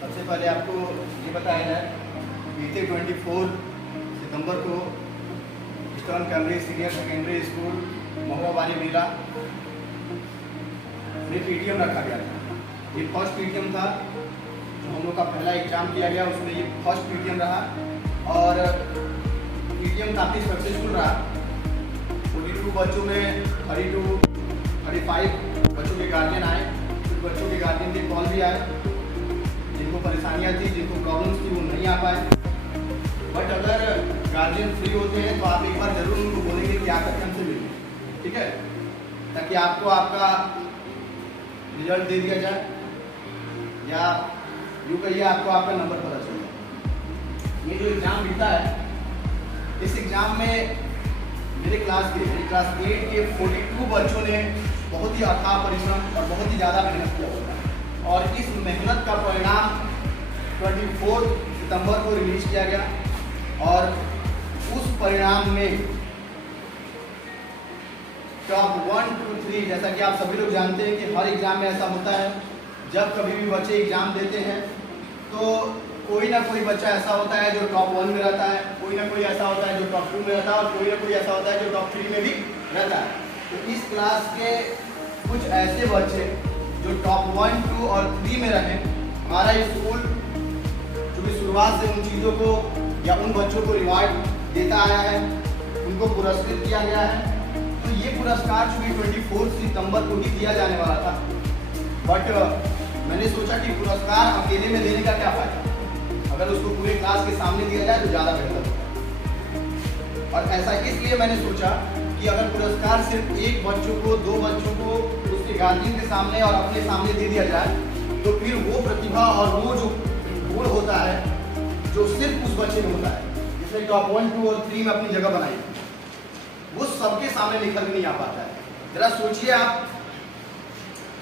सबसे पहले आपको ये बताया जाए, बीते 24 सितंबर को Eastern Cambridge Senior Secondary School Mahua वाली मेला में पीटीएम रखा गया था। ये फर्स्ट पीटीएम था जो हम लोग का पहला एग्जाम किया गया, उसमें ये फर्स्ट पीटीएम रहा और पीटीएम काफ़ी सक्सेसफुल रहा। 42 बच्चों में 35 बच्चों के गार्जियन आए। कुछ बच्चों के गार्जियन के कॉल भी आए जिनको परेशानियाँ थी, जिनको प्रॉब्लम्स थी, वो नहीं आ पाए। बट अगर गार्जियन फ्री होते हैं तो आप एक बार जरूर उनको बोलेंगे कि आकर हमसे मिलिए, ठीक है, ताकि आपको आपका रिजल्ट दे दिया जाए या यूँ कहिए आपको आपका नंबर पता चल जाए। ये जो एग्ज़ाम बीता है, इस एग्ज़ाम में मेरी क्लास 8 के 42 बच्चों ने बहुत ही अथाह परिश्रम और बहुत ही ज़्यादा मेहनत किया होता है और इस मेहनत का परिणाम 24 सितंबर को रिलीज किया गया और उस परिणाम में टॉप 1, 2, 3, जैसा कि आप सभी लोग जानते हैं कि हर एग्ज़ाम में ऐसा होता है। जब कभी भी बच्चे एग्ज़ाम देते हैं तो कोई ना कोई बच्चा ऐसा होता है जो टॉप 1 में रहता है, कोई ना कोई ऐसा होता है जो टॉप 2 में रहता है और कोई ना कोई ऐसा होता है जो टॉप 3 में भी रहता है। तो इस क्लास के कुछ ऐसे बच्चे जो टॉप 1, 2 और 3 में रहे, हमारा स्कूल चूँकि शुरुआत से उन चीज़ों को या उन बच्चों को रिवार्ड देता आया है, उनको पुरस्कृत किया गया है। तो ये पुरस्कार चूँकि 24 सितंबर को ही दिया जाने वाला था, बट मैंने सोचा कि पुरस्कार अकेले में देने का क्या फ़ायदा, अगर उसको पूरे क्लास के सामने दिया जाए तो ज़्यादा बेहतर होगा। और ऐसा इसलिए मैंने सोचा कि अगर पुरस्कार सिर्फ एक बच्चों को, 2 बच्चों को उसके गार्जियन के सामने और अपने सामने दे दिया जाए तो फिर वो प्रतिभा और वो जो गुण होता है जो सिर्फ उस बच्चे में होता है, जिसने टॉप 1, 2 और 3 में अपनी जगह बनाई, वो सबके सामने निकल नहीं आ पाता है। जरा सोचिए आप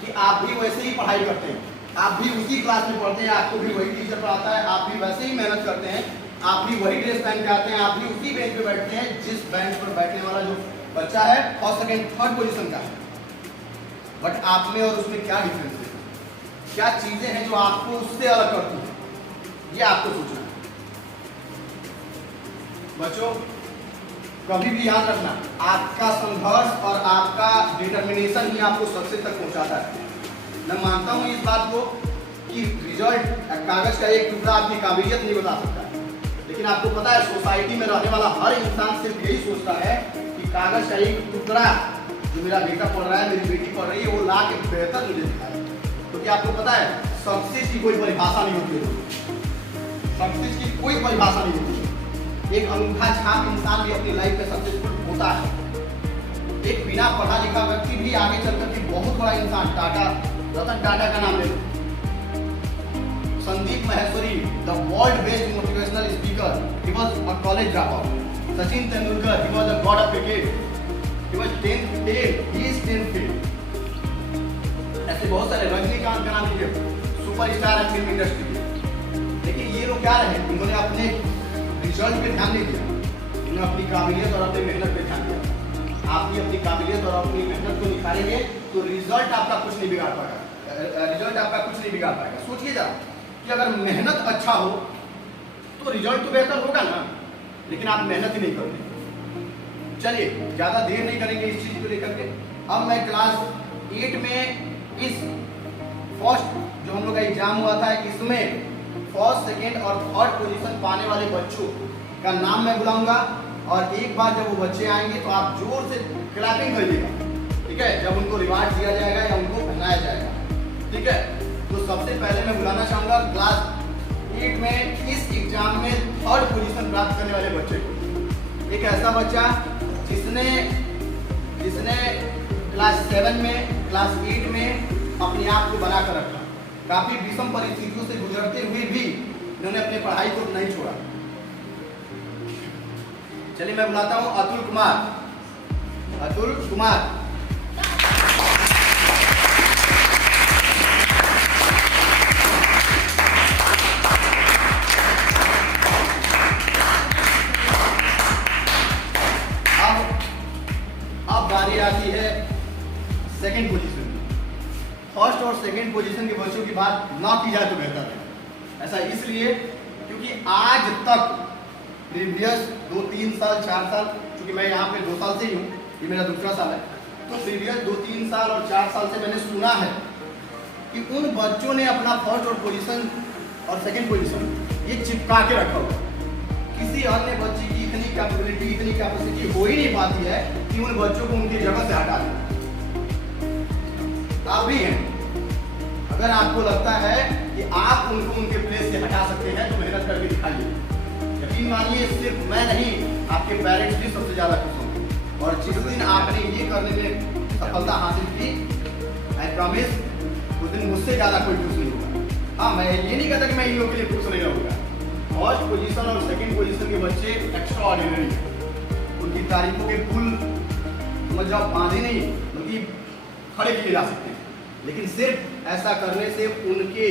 कि आप भी वैसे ही पढ़ाई करते हैं, आप भी उसी क्लास में पढ़ते हैं, आपको भी वही टीचर पढ़ाता है, आप भी वैसे ही मेहनत करते हैं, आप भी वही ड्रेस पहन के आते हैं, आप भी उसी बेंच पे बैठते हैं जिस बेंच पर बैठने वाला जो बच्चा है फर्स्ट, सेकंड, थर्ड पोजीशन का है। बट आप में और उसमें क्या डिफरेंस है, क्या चीजें हैं जो आपको उससे अलग करती हैं, ये आपको सोचना है। बच्चों कभी भी याद रखना, आपका संघर्ष और आपका डिटर्मिनेशन ही आपको सक्सेस तक पहुंचाता है। मैं मानता हूं इस बात को कि रिजल्ट कागज का एक टुकड़ा आपकी काबिलियत नहीं बता सकता है, लेकिन आपको पता है सोसाइटी में रहने वाला हर इंसान सिर्फ यही सोचता है कि कागज का एक टुकड़ा जो मेरा बेटा पढ़ रहा है, मेरी बेटी पढ़ रही है, वो ला के बेहतर मुझे दिखाए। क्योंकि आपको पता है सक्सेस की कोई परिभाषा नहीं होती है, सक्सेस की कोई परिभाषा नहीं होती है। एक अनूठा छाप इंसान भी अपनी लाइफ में सक्सेसफुल होता है। एक बिना पढ़ा लिखा व्यक्ति भी आगे चलकर के बहुत बड़ा इंसान, रतन टाटा का नाम ले लो, Sandeep Maheshwari, the world best motivational speaker, he was a college dropout. Sachin Tendulkar, he was a god of cricket, he was 10th fail, he is 10th fail. ऐसे बहुत सारे, रजनीकांत का नाम लीजिए, सुपरस्टार है फिल्म इंडस्ट्री के। लेकिन ये लोग क्या रहे, उन्होंने अपने रिजल्ट पे ध्यान नहीं दिया, उन्होंने अपनी काबिलियत और अपनी मेहनत पे ध्यान दिया। आप भी अपनी काबिलियत और अपनी मेहनत को निखारेंगे तो रिजल्ट आपका कुछ नहीं बिगाड़ पाएगा, रिजल्ट आपका कुछ नहीं बिगाड़ पाएगा। सोचिए जरा कि अगर मेहनत अच्छा हो तो रिजल्ट तो बेहतर होगा ना, लेकिन आप मेहनत ही नहीं करते। चलिए ज़्यादा देर नहीं करेंगे इस चीज़ को लेकर के। अब मैं क्लास 8 में इस फर्स्ट जो हम लोग का एग्जाम हुआ था, इसमें फर्स्ट, सेकेंड और थर्ड पोजीशन पाने वाले बच्चों का नाम मैं बुलाऊंगा और एक बार जब वो बच्चे आएंगे तो आप जोर से क्लैपिंग करिएगा, ठीक है, जब उनको रिवार्ड दिया जाएगा या उनको पहनाया जाएगा, ठीक है। तो सबसे पहले मैं बुलाना चाहूंगा क्लास 8 में इस एग्जाम में थर्ड पोजीशन प्राप्त करने वाले बच्चे को। एक ऐसा बच्चा जिसने क्लास 7 में, क्लास 8 में अपने आप को बना कर रखा, काफी विषम परिस्थितियों से गुजरते हुए भी इन्होंने अपनी पढ़ाई को नहीं छोड़ा। चलिए मैं बुलाता हूं अतुल कुमार। अतुल कुमार, अब बारी आती है सेकंड पोजीशन। फर्स्ट और सेकंड पोजीशन के बच्चों की बात ना की जाए तो बेहतर है। ऐसा इसलिए क्योंकि आज तक प्रीवियस 2-3 साल 4 साल, क्योंकि मैं यहाँ पे 2 साल से ही हूँ, ये मेरा दूसरा साल है, तो प्रीवियस 2-3 साल और 4 साल से मैंने सुना है कि उन बच्चों ने अपना फर्स्ट और पोजीशन और सेकंड पोजीशन ये चिपका के रखा हुआ। किसी अन्य बच्चे की इतनी कैपेबिलिटी, इतनी कैपेसिटी हो ही नहीं पाती है कि उन बच्चों को उनकी जगह से हटा दें। आप भी हैं, अगर आपको लगता है कि आप उनको उनके प्लेस से हटा सकते हैं तो मेहनत करके दिखाइए। यकीन मानिए, सिर्फ मैं नहीं, आपके पेरेंट्स भी सबसे ज्यादा खुश होंगे। और जिस दिन आपने ये करने में सफलता हासिल की, आई प्रॉमिस, उस दिन मुझसे ज्यादा कोई खुश नहीं होगा। हाँ, मैं ये नहीं कहता कि मैं इन लोगों के लिए खुश नहीं रहूँगा। फर्स्ट पोजीशन और सेकंड पोजीशन के बच्चे एक्स्ट्रा ऑर्डिनरी हैं, उनकी तारीफों के पुल मतलब बांधे नहीं बल्कि खड़े किए जा सकते हैं। लेकिन सिर्फ ऐसा करने से उनके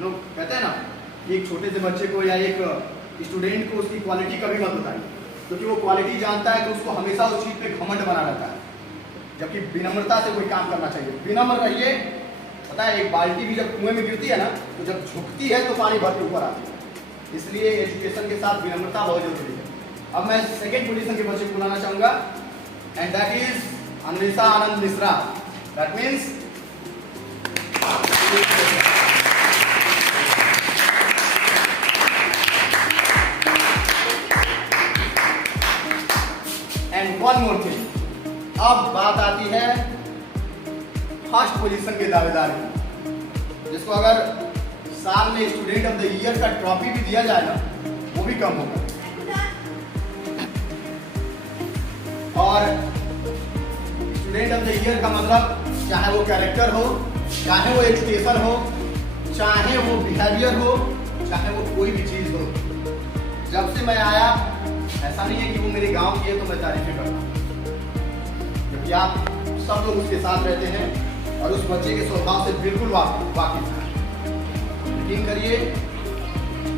लोग कहते हैं ना, एक छोटे से बच्चे को या एक स्टूडेंट को उसकी क्वालिटी कभी मत बताइए, क्योंकि वो क्वालिटी जानता है तो उसको हमेशा उस चीज़ पे घमंड बना रहता है। जबकि विनम्रता से कोई काम करना चाहिए, विनम्र रहिए। पता है, एक बाल्टी भी जब कुएं में गिरती है ना, तो जब झुकती है तो पानी भर के ऊपर आती है। इसलिए एजुकेशन के साथ विनम्रता बहुत जरूरी है। अब मैं सेकेंड पोजीशन के बच्चे को बुलाना चाहूँगा, and that is Anvesha Anand Mishra. That means and one more thing, अब बात आती है फर्स्ट पोजीशन के दावेदार की, जिसको अगर साल में स्टूडेंट ऑफ द ईयर का ट्रॉफी भी दिया जाए ना, वो भी कम होगा। और स्टूडेंट ऑफ द ईयर का मतलब चाहे वो कैरेक्टर हो, चाहे वो एजुकेशन हो, चाहे वो बिहेवियर हो, चाहे वो कोई भी चीज हो। जब से मैं आया, ऐसा नहीं है कि वो मेरे गांव की है तो मैं तारीफें करता हूँ, जबकि आप सब लोग उसके साथ रहते हैं और उस बच्चे के स्वभाव से बिल्कुल वाकिफ हैं। यकीन करिए,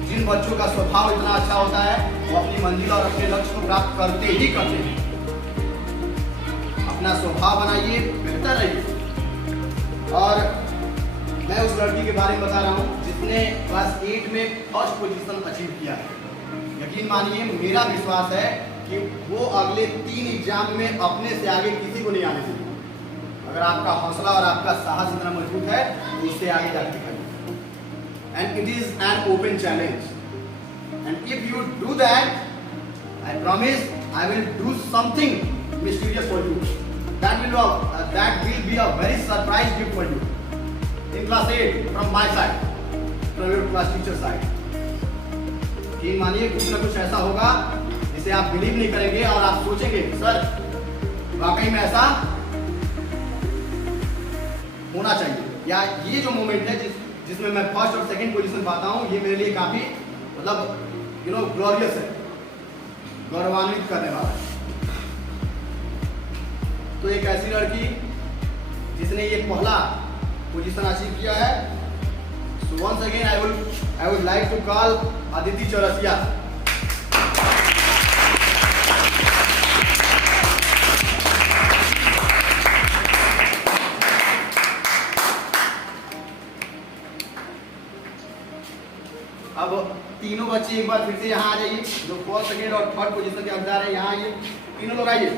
जिन बच्चों का स्वभाव इतना अच्छा होता है वो अपनी मंजिल और अपने लक्ष्य को प्राप्त करते ही करते हैं। अपना स्वभाव बनाइए, बेहतर रहिए। और मैं उस लड़की के बारे में बता रहा हूँ जिसने क्लास 8 में फर्स्ट पोजीशन अचीव किया है। यकीन मानिए, मेरा विश्वास है कि वो अगले 3 एग्जाम में अपने से आगे किसी को नहीं आने देगी। अगर आपका हौसला और आपका साहस इतना मजबूत है तो उससे आगे जाके दिखाइए। And it is an open challenge, and if you do that, I promise I will do something mysterious for you. That will be a very surprise gift for you in class 8 from my side, from your class teacher side. यकीन मानिए, कुछ ना कुछ ऐसा होगा जिसे आप believe नहीं करेंगे और आप सोचेंगे सर वाकई में ऐसा होना चाहिए, या ये जो मोमेंट है जिसमें मैं फर्स्ट और सेकंड पोजीशन पाता हूँ, ये मेरे लिए काफी मतलब ग्लोरियस है, गौरवान्वित करने वाला है। तो एक ऐसी लड़की जिसने ये पहला पोजीशन अचीव किया है, so once again I would like to call Aditi Chaurasia. अब तीनों बच्चे एक बार फिर से यहाँ आ जाइए, जो फर्स्ट सेकेंड और थर्ड पोजीशन के हकदार है, यहाँ आइए, तीनों लोग आइए।